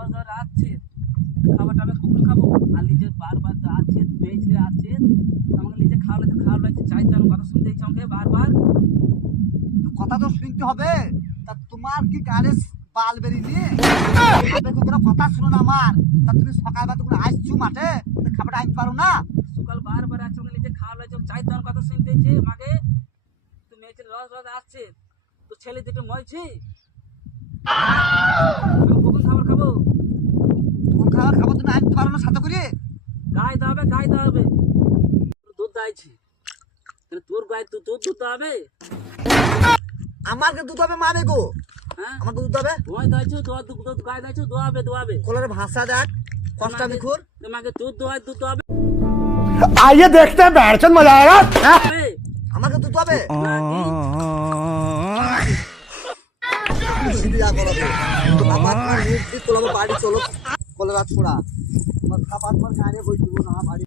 রস ধরে আসছে, খাবারটা আমি কখন খাবো? আর নিজে বারবার আছে মেয়েছে আছে, আমাকে নিজে খাওয়ালে তো খাওয়া লাগছে, চাইতে আমার কথা শুনতে ইচ্ছে আমাকে বারবার। কথা তো শুনতে হবে। তা তোমার কি গাড়ি বাল বেরিনি? কথা শুনো না আমার। তা তুমি সকালবেলা তুমি আসছো মাঠে, খাবারটা আনতে পারো না? সকাল বারবার আছে, আমাকে নিজে খাওয়া লাগছে, চাইতে আমার কথা শুনতে ইচ্ছে মাকে। তো মেয়েছে রস রস আসছে, তো ছেলে দুটো মরছি, আমি কখন খাবার খাবো? কোন খাবার খাবো তুমি আনতে পারো না সাথে করে? গায়ে দেওয়া হবে, গায়ে দেওয়া হবে। দুধ দাইছি, তোর গায়ে দুধ দুধ হবে। আমাকে দুধ হবে মানে গো? হ্যাঁ, আমাকে দুধ হবে? তোমায় দাইছো, তোমার দুধ গায়ে দাইছো, দোয়াবে দোয়াবে। কলের ভাষা দেখ, কষ্ট আমি খুর। তোমাকে দুধ দোয়ায় দুধ দোয়াবে। आइए देखते हैं बैठचंद मजा आएगा। আমাকে দুধ হবে? নাকি? আমার তোমার মুখ দিয়ে তোলাবো বাড়ি, চলো কলেরা ছোড়া। তোমার খাবার তোমার গাড়ি বই দিব না বাড়ি।